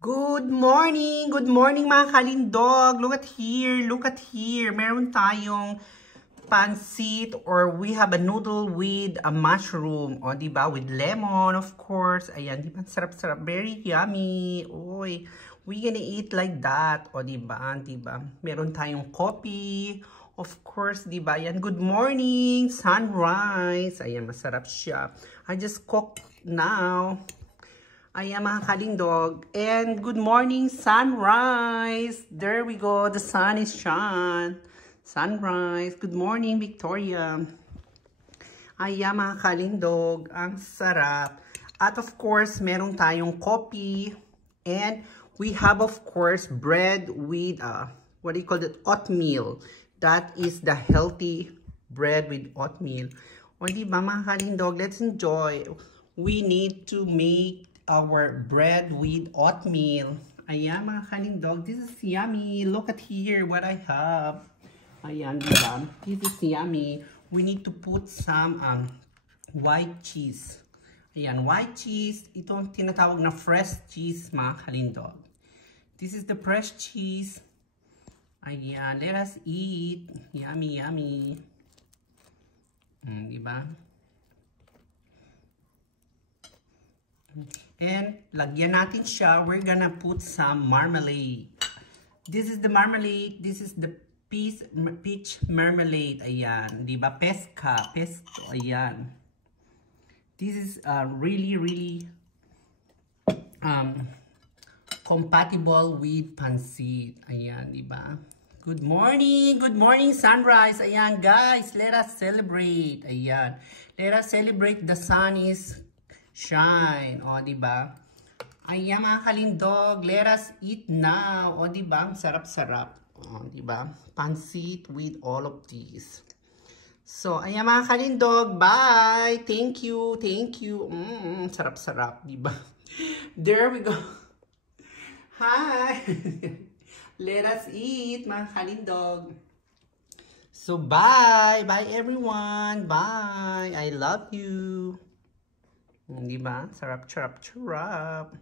Good morning mga kalindog. Look at here. Meron tayong pansit or we have a noodle with a mushroom. O, diba? With lemon, of course. Ayan, diba? Sarap-sarap. Very yummy. Uy, we gonna eat like that. O, diba? Diba? Meron tayong coffee. Of course, diba? Ayan, good morning. Sunrise. Ayan, masarap siya. I just cooked now. Ayan mga kalindog. And good morning, sunrise. There we go. The sun is shine. Sunrise. Good morning, Victoria. Ayan mga kalindog. Ang sarap. At of course, meron tayong coffee. And we have of course bread with, what do you call it? Oatmeal. That is the healthy bread with oatmeal. O diba mga kalindog? Let's enjoy. We need to make our bread with oatmeal. Ayan mga kalindog, this is yummy. Look at here what I have. Ayan, diba? This is yummy. We need to put some white cheese. Ayan, white cheese. Ito ang tinatawag na fresh cheese mga kalindog. This is the fresh cheese. Ayan, let us eat. Yummy, yummy. Diba? And lagyan natin siya. We're gonna put some marmalade. This is the marmalade. This is the peach marmalade. Ayan. Diba? Pesto. Ayan. This is really compatible with pansit. Ayan. Diba? Good morning. Good morning, sunrise. Ayan, guys. Let us celebrate. Ayan. Let us celebrate the sun is shine. O, diba? Ayan mga kalindog, let us eat now. O, diba? Sarap-sarap. O, diba? Pansit with all of these. So, ayan mga kalindog, bye! Thank you, thank you. Sarap-sarap, diba? There we go. Hi! Let us eat, mga kalindog. So, bye! Bye, everyone! Bye! I love you! Diba? Sarap, sarap, sarap.